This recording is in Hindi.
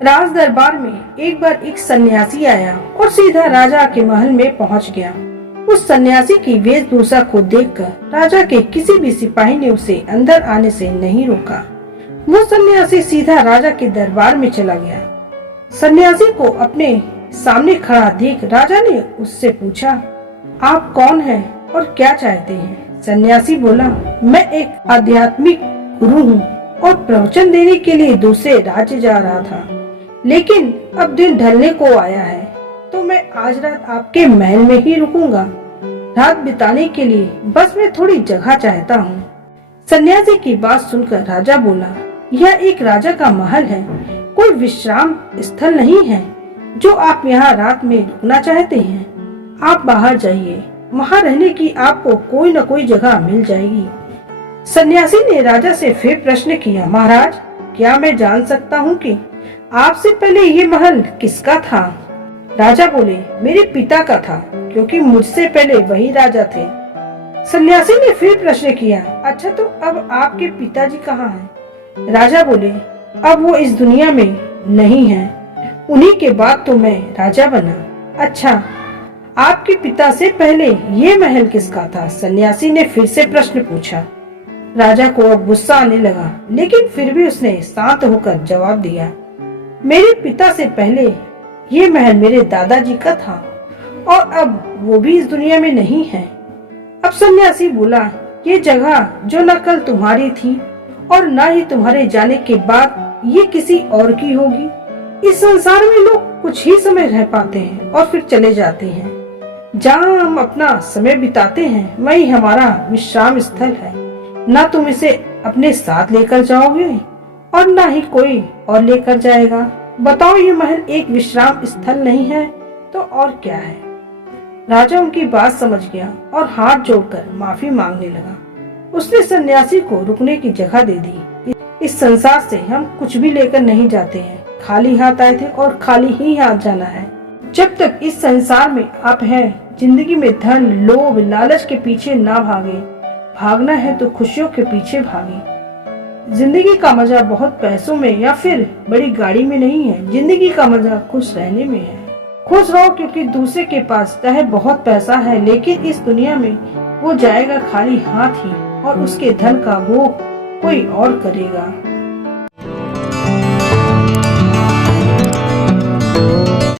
राज दरबार में एक बार एक सन्यासी आया और सीधा राजा के महल में पहुंच गया। उस सन्यासी की वेशभूषा को देखकर राजा के किसी भी सिपाही ने उसे अंदर आने से नहीं रोका। वो सन्यासी सीधा राजा के दरबार में चला गया। सन्यासी को अपने सामने खड़ा देख राजा ने उससे पूछा, आप कौन हैं और क्या चाहते हैं? सन्यासी बोला, मैं एक आध्यात्मिक गुरु हूँ और प्रवचन देने के लिए दूसरे राज्य जा रहा था, लेकिन अब दिन ढलने को आया है तो मैं आज रात आपके महल में ही रुकूंगा। रात बिताने के लिए बस मैं थोड़ी जगह चाहता हूँ। सन्यासी की बात सुनकर राजा बोला, यह एक राजा का महल है, कोई विश्राम स्थल नहीं है जो आप यहाँ रात में रुकना चाहते हैं। आप बाहर जाइए, वहाँ रहने की आपको कोई न कोई जगह मिल जाएगी। सन्यासी ने राजा से फिर प्रश्न किया, महाराज क्या मैं जान सकता हूँ कि आपसे पहले ये महल किसका था? राजा बोले, मेरे पिता का था, क्योंकि मुझसे पहले वही राजा थे। सन्यासी ने फिर प्रश्न किया, अच्छा तो अब आपके पिताजी कहाँ हैं? राजा बोले, अब वो इस दुनिया में नहीं है, उन्हीं के बाद तो मैं राजा बना। अच्छा, आपके पिता से पहले ये महल किसका था? सन्यासी ने फिर से प्रश्न पूछा। राजा को अब गुस्सा आने लगा, लेकिन फिर भी उसने शांत होकर जवाब दिया, मेरे पिता से पहले ये महल मेरे दादाजी का था और अब वो भी इस दुनिया में नहीं है। अब सन्यासी बोला, ये जगह जो न कल तुम्हारी थी और न ही तुम्हारे जाने के बाद ये किसी और की होगी। इस संसार में लोग कुछ ही समय रह पाते हैं और फिर चले जाते हैं। जहाँ हम अपना समय बिताते हैं वही हमारा विश्राम स्थल है। ना तुम इसे अपने साथ लेकर जाओगे और ना ही कोई और लेकर जाएगा। बताओ, ये महल एक विश्राम स्थल नहीं है तो और क्या है? राजा उनकी बात समझ गया और हाथ जोड़कर माफी मांगने लगा। उसने सन्यासी को रुकने की जगह दे दी। इस संसार से हम कुछ भी लेकर नहीं जाते हैं, खाली हाथ आए थे और खाली ही हाथ जाना है। जब तक इस संसार में आप हैं, जिंदगी में धन, लोभ, लालच के पीछे ना भागे। भागना है तो खुशियों के पीछे भागे। जिंदगी का मजा बहुत पैसों में या फिर बड़ी गाड़ी में नहीं है, जिंदगी का मजा खुश रहने में है। खुश रहो, क्योंकि दूसरे के पास चाहे बहुत पैसा है, लेकिन इस दुनिया में वो जाएगा खाली हाथ ही और उसके धन का भोग कोई और करेगा।